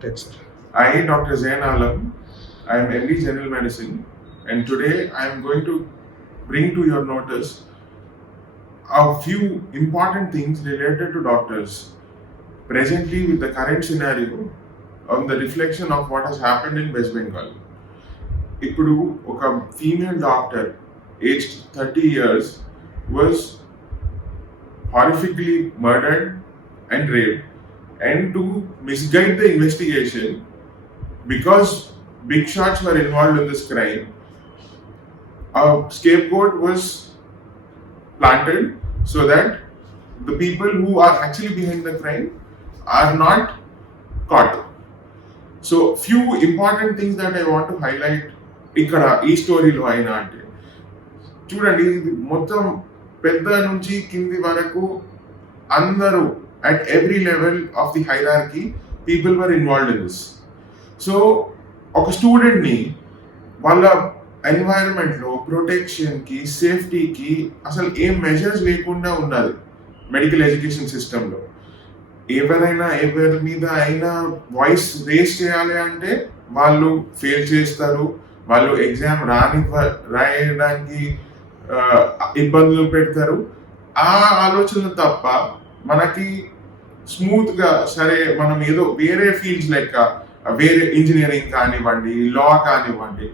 Take, sir. I, Dr. Zain Alam, I am MD General Medicine, and today I am going to bring to your notice a few important things related to doctors presently with the current scenario on the reflection of what has happened in West Bengal. ఇప్పుడు ఒక female doctor aged 30 years was horrifically murdered and raped, and to misguide the investigation because big shots were involved in this crime, a scapegoat was planted so that the people who are actually behind the crime are not caught. So few important things that I want to highlight ఇక్కడ ఈ స్టోరీలో అయినా అంటే చూడండి, ఇది మొత్తం పెద్ద నుంచి కింది వరకు అందరూ at every level of the hierarchy people were involved in this. So ఒక స్టూడెంట్ని వాళ్ళ ఎన్వైరన్మెంట్లో ప్రొటెక్షన్కి సేఫ్టీకి అసలు ఏం మెజర్స్ లేకుండా ఉన్నది మెడికల్ ఎడ్యుకేషన్ సిస్టంలో. ఎవరైనా ఎవరి మీద అయినా వాయిస్ రేస్ చేయాలి అంటే వాళ్ళు ఫెయిల్ చేస్తారు, వాళ్ళు ఎగ్జామ్ రాయడానికి ఇబ్బందులు పెడతారు. ఆ ఆలోచన తప్ప మనకి స్మూత్గా సరే మనం ఏదో వేరే ఫీల్డ్స్ లెక్క వేరే ఇంజనీరింగ్ కానివ్వండి, లా కానివ్వండి,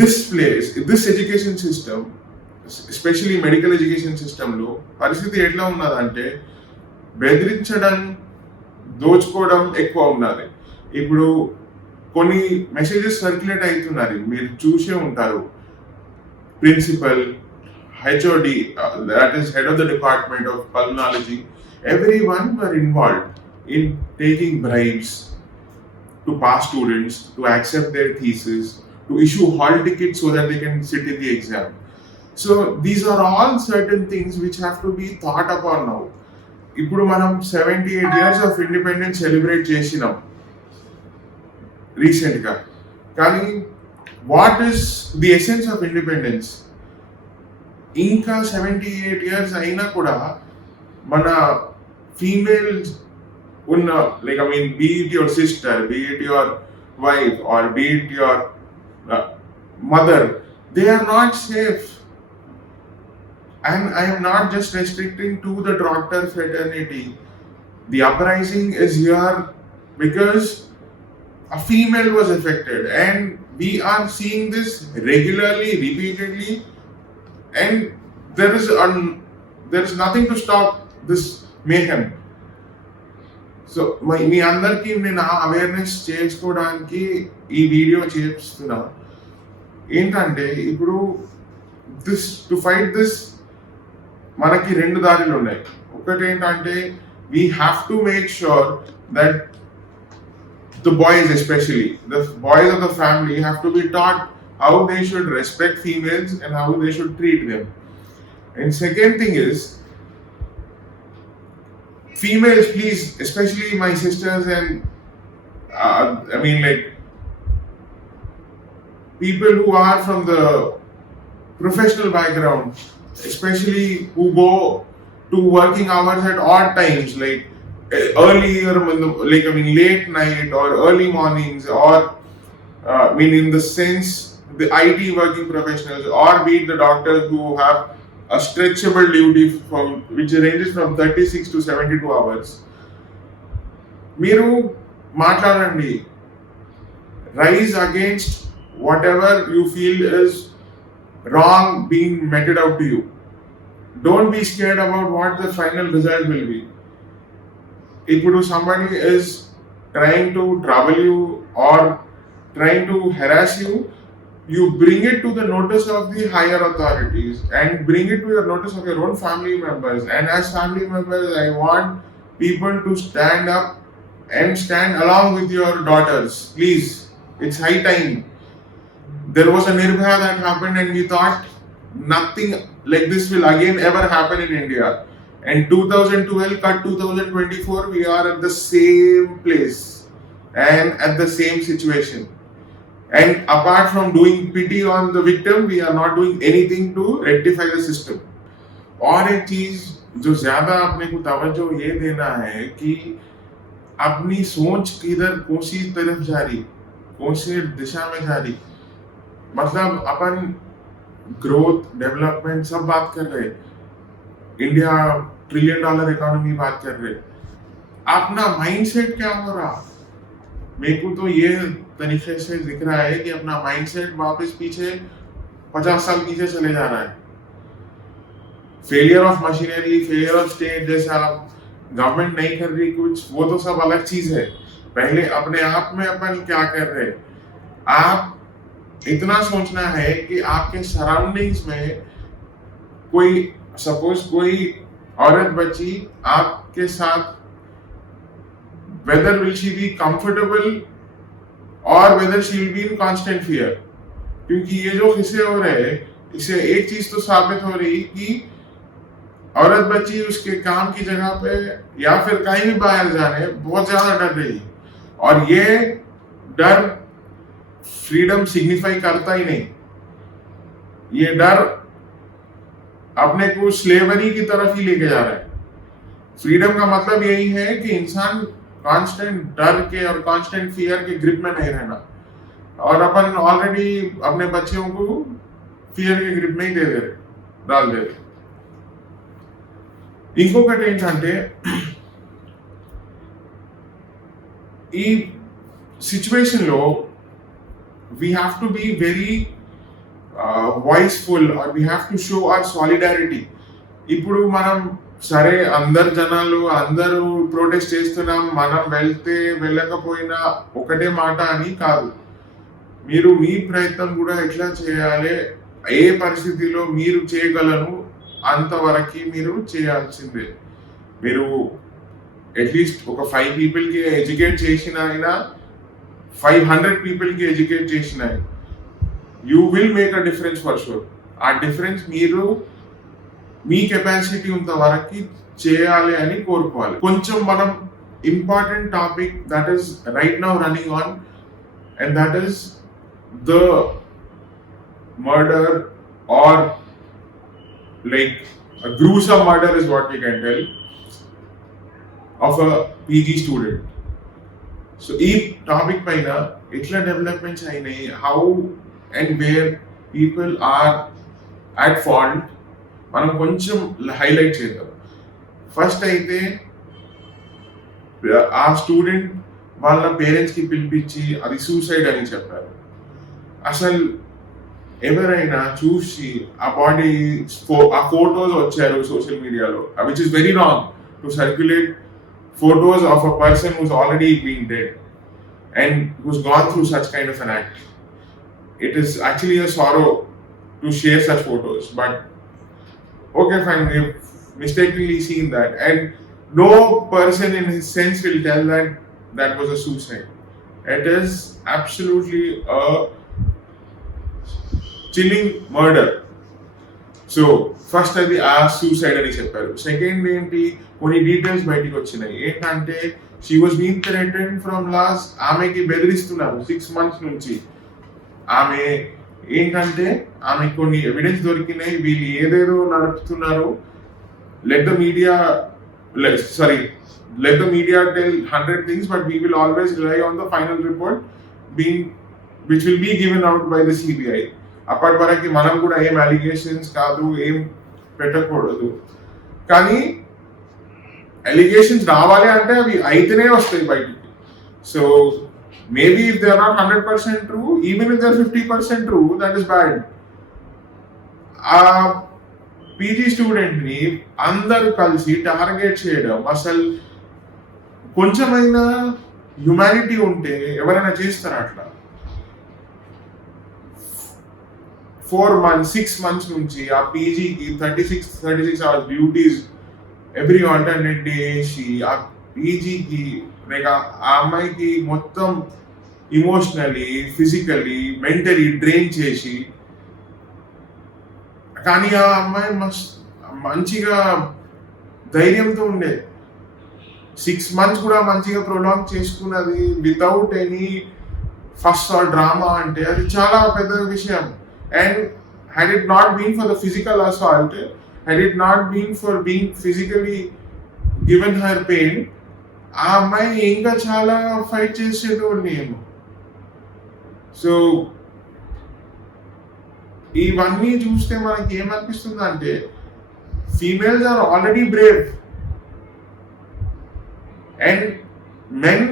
this education system especially medical education సిస్టంలో పరిస్థితి ఎట్లా ఉన్నదంటే బెదిరించడం, దోచుకోవడం ఎక్కువ ఉన్నది. ఇప్పుడు కొన్ని మెసేజెస్ సర్క్యులేట్ అవుతున్నారు, మీరు చూసే ఉంటారు. Principal, HOD, that is head of the department of pulmonology, everyone were involved in taking bribes to pass students, to accept their thesis, to issue hall tickets so that they can sit in the exam. So these are all certain things which have to be thought upon now. ఇప్పుడు మనం 78 years of independence celebrate చేసినాం రీసెంట్గా, కానీ what is the essence of independence? ఇంకా 78 years అయినా కూడా మన females ఉన్న, like I mean be it your sister, be it your wife or be it your mother, they are not safe. And I am not just restricting to the doctor fraternity. The uprising is here because a female was affected, and we are seeing this regularly, repeatedly, and there is nothing to stop this mayhem. So మీ అందరికీ నేను awareness చేసుకోవడానికి ఈ video చేస్తున్నా. ఏంటంటే ఇప్పుడు to fight this మనకి రెండు దారులు ఉన్నాయి. ఒకటి ఏంటంటే we have to make sure that the boys, especially the boys of the family, have to be taught how they should respect females and how they should treat them. And second thing is, females, please, especially my sisters and I mean like people who are from the professional background, especially who go to working hours at odd times, like earlier, like I mean late night or early mornings, or I mean in the sense the IT working professionals, or be it the doctors who have a stretchable duty from which ranges from 36 to 72 hours. మీరు మాట్లాడండి, rise against whatever you feel is wrong being meted out to you. Don't be scared about what the final result will be. If somebody is trying to trouble you or trying to harass you, you bring it to the notice of the higher authorities and bring it to your notice of your own family members. And as family members, I want people to stand up and stand along with your daughters. Please, it's high time. There was a Nirbhaya that happened and we thought nothing like this will again ever happen in India. And 2012 cut 2024, we are at the same place and at the same situation. And apart from doing pity on the victim, we are not doing anything to rectify the system. और एक चीज जो ज्यादा अपने को तवज्जो ये देना है कि अपनी सोच किधर कौन सी तरफ जा रही, कौन सी दिशा में जा रही। मतलब अपन ग्रोथ डेवलपमेंट सब बात कर रहे, इंडिया ट्रिलियन डॉलर इकोनॉमी बात कर रहे, अपना माइंडसेट क्या हो रहा। मेरे को तो ये तरीके से दिख रहा है कि अपना माइंडसेट वापस पीछे 50 साल पीछे चले जा रहा है। Failure of machinery, failure of state, जैसा गवर्नमेंट नहीं कर रही कुछ, वो तो सब अलग चीज है। पहले अपने आप में अपन क्या कर रहे, आप इतना सोचना है कि आपके सराउंडिंग्स में कोई सपोज कोई औरत बच्ची आपके साथ, whether will she be comfortable or whether she will be in constant fear। क्योंकि ये जो किस्से हो रहे हैं, इससे एक चीज तो साबित हो रही कि औरत बच्ची उसके काम की जगह पे या फिर कहीं भी बाहर जाने बहुत ज्यादा डर रही है। और ये डर फ्रीडम सिग्निफाई करता ही नहीं, ये डर अपने को स्लेवरी की तरफ ही लेके जा रहा है। फ्रीडम का मतलब यही है कि इंसान कांस्टेंट डर के और कांस्टेंट फियर के ग्रिप में नहीं रहना। और अपन ऑलरेडी अपने बच्चों को फियर के ग्रिप में ही डाल दे रहे। ఇంకొకటి ఏంటంటే ఈ సిచ్యువేషన్ లో we have to be very voiceful or we have to show our solidarity। ఇప్పుడు మనం సరే అందరు జనాలు అందరూ ప్రొటెస్ట్ చేస్తున్నాం, మనం వెళ్తే వెళ్ళకపోయినా ఒకటే మాట అని కాదు, మీరు మీ ప్రయత్నం కూడా ఎట్లా చేయాలి, ఏ పరిస్థితిలో మీరు చేయగలను అంతవరకు మీరు చేయాల్సిందే। మీరు అట్లీస్ట్ ఒక 5 people కి ఎడ్యుకేట్ చేసిన అయినా 500 people కి ఎడ్యుకేట్ చేసిన you will make a difference for sure. ఆ డిఫరెన్స్ మీరు మీ కెపాసిటీ ఉన్నంత వరకు చేయాలి అని కోరుకోవాలి। కొంచెం మనం important topic that is right now running on, and that is the murder or like a gruesome murder is what we can tell of a PG student। So ee topic paina itla developments ainayi, how and where people are at fault మనం కొంచెం highlight చేద్దాం। First అయితే ఆ student వాళ్ళ parents కి పిలిపించి అది suicide అని చెప్పారు। అసలు ఎవరైనా చూసి ఆ బాడీ ఆ ఫోటోస్ వచ్చారు సోషల్ మీడియాలో, which is very wrong to circulate photos of a person who's already been dead and who's gone through such kind of an act. It is actually a sorrow to share such photos, but okay fine, we've mistakenly seen that, and no person in his sense will tell that that was a suicide. It is absolutely a chilling murder. So first అది ఆ suicide అని చెప్పారు। Second ఏంటి, కొన్ని details బయటకు వచ్చినాయి ఏంటంటే she was being threatened from last, ఆమెకి బెదిరిస్తున్నారు 6 months నుంచి। ఆమె ఏంటంటే ఆమె కొన్ని ఎవిడెన్స్ దొరికినాయి, వీళ్ళు ఏదేదో నడుపుతున్నారు, let the media tell 100 things but we will always rely on the final report which will be given out by the CBI। అప్పటి వరకు మనం కూడా ఏం అలిగేషన్స్ కాదు, ఏం పెట్టకూడదు, కానీ అలిగేషన్స్ రావాలి అంటే అవి అయితేనే వస్తాయి బయటికి। So maybe if they are not 100% true, even if they are 50% true, that is bad. ఆ పీజీ స్టూడెంట్ ని అందరూ కలిసి టార్గెట్ చేయడం, అసలు కొంచెమైనా హ్యుమానిటీ ఉంటే ఎవరైనా చేస్తారా అట్లా? 4 months 6 months నుంచి ఆ పీజీకి 36 hours duties every alternate day వేసి ఆ పీజీకి ఆ అమ్మాయికి మొత్తం ఇమోషనలీ, ఫిజికలీ, మెంటలీ డ్రైన్ చేసి, కానీ ఆ అమ్మాయి మంచిగా ధైర్యంతో ఉండే 6 months కూడా మంచిగా ప్రొలాంగ్ చేసుకున్నది without any fuss or drama అంటే అది చాలా పెద్ద విషయం। And had it not been for the physical assault, had it not been for being physically given her pain, ఆ అమ్మాయి ఇంకా చాలా ఫైట్ చేసేటోడిని ఏమో. సో ఇవన్నీ చూస్తే మనకి ఏమనిపిస్తుందంటే females are already brave and men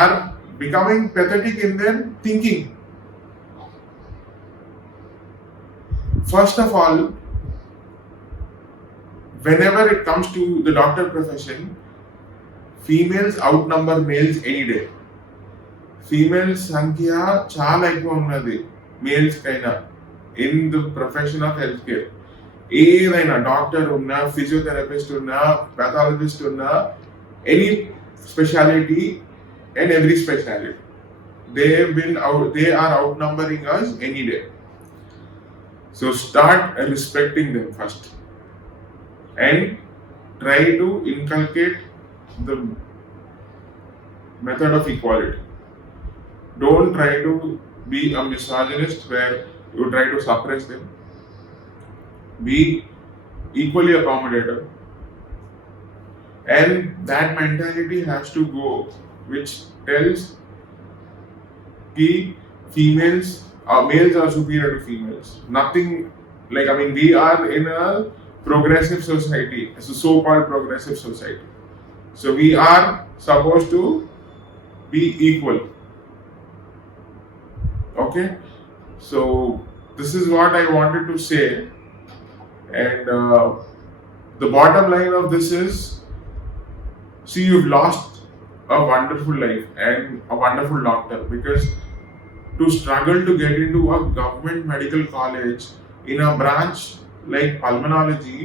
are becoming pathetic in their thinking. First of all, whenever it comes to the doctor profession, females outnumber males any day. Females సంఖ్య చాలా ఎక్కువ ఉన్నది మేల్స్ కైనా in the profession of health care. ఏదైనా doctor ఉన్నా, physiotherapist ఉన్నా, pathologists ఉన్నా, any speciality and every specialty, they are outnumbering us any day. So start respecting them first and try to inculcate the method of equality. Don't try to be a misogynist where you try to suppress them. Be equally accommodative, and that mentality has to go, which tells males are superior to females. Nothing like, I mean, we are in a progressive society, it's a so-called progressive society. So we are supposed to be equal. Okay, so this is what I wanted to say, and the bottom line of this is, see, you've lost a wonderful life and a wonderful doctor, because to struggle to get into a government medical college in a branch like pulmonology,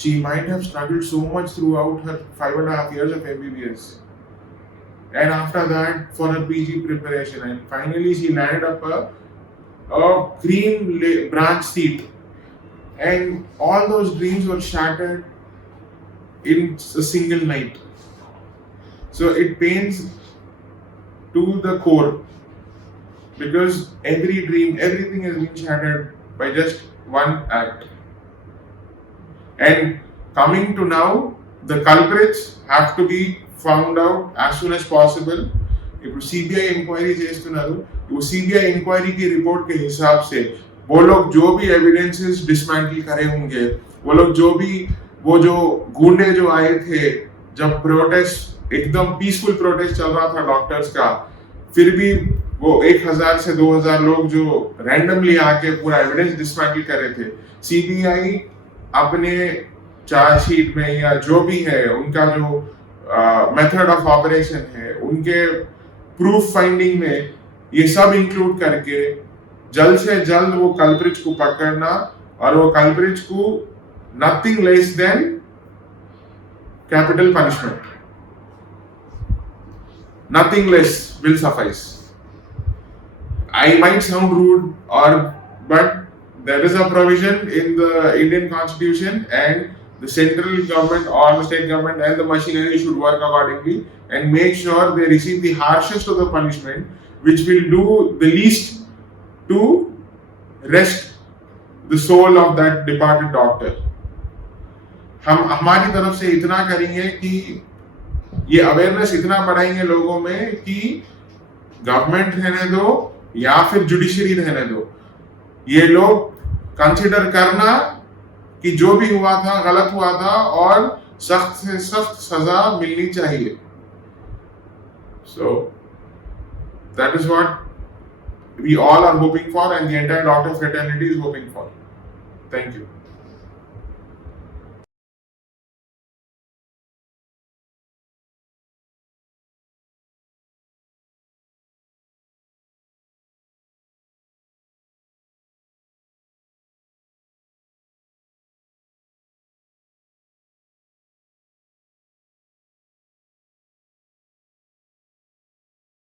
she might have struggled so much throughout her 5.5 years of MBBS, and after that for her PG preparation, and finally she landed up a green branch seat, and all those dreams were shattered in a single night. So it pains to the core, because every dream, everything has been shattered by just one act. And coming to now, the culprits have to be found out as soon as possible. ఇప్పుడు CBI inquiry చేస్తున్నారు, वो CBI inquiry की report के हिसाब से वो लोग जो भी एविडेंसेस डिसमेंटल करे होंगे, वो लोग वो जो गुंडे जो आए थे जब प्रोटेस्ट, एकदम पीसफुल प्रोटेस्ट चल रहा था डॉक्टर्स का, फिर भी वो 1000 से 2000 लोग जो रैंडमली आके पूरा एविडेंस डिसमेंटल कर रहे थे, सीबीआई अपने चार्जशीट में या जो भी है उनका जो मेथड ऑफ ऑपरेशन है, उनके प्रूफ फाइंडिंग में ये सब इंक्लूड करके जल्द से जल्द वो कल्प्रिट्स को पकड़ना, और वो कल्प्रिट्स को nothing less than capital punishment, nothing less will suffice. I might sound rude, but there is a provision in the Indian Constitution, and the central government or the state government and the machinery should work accordingly and make sure they receive the harshest of the punishment, which will do the least to rest the soul of that departed doctor. हम हमारी तरफ से इतना करेंगे कि ये awareness इतना बढ़ाएंगे लोगों में कि गवर्नमेंट रहने दो या फिर जुडिशरी रहने दो, ये लोग कंसिडर करना कि जो भी हुआ था गलत हुआ था और सख्त से सख्त सजा मिलनी चाहिए. So that is what we all are hoping for, and the entire doctor fraternity is hoping for. Thank you.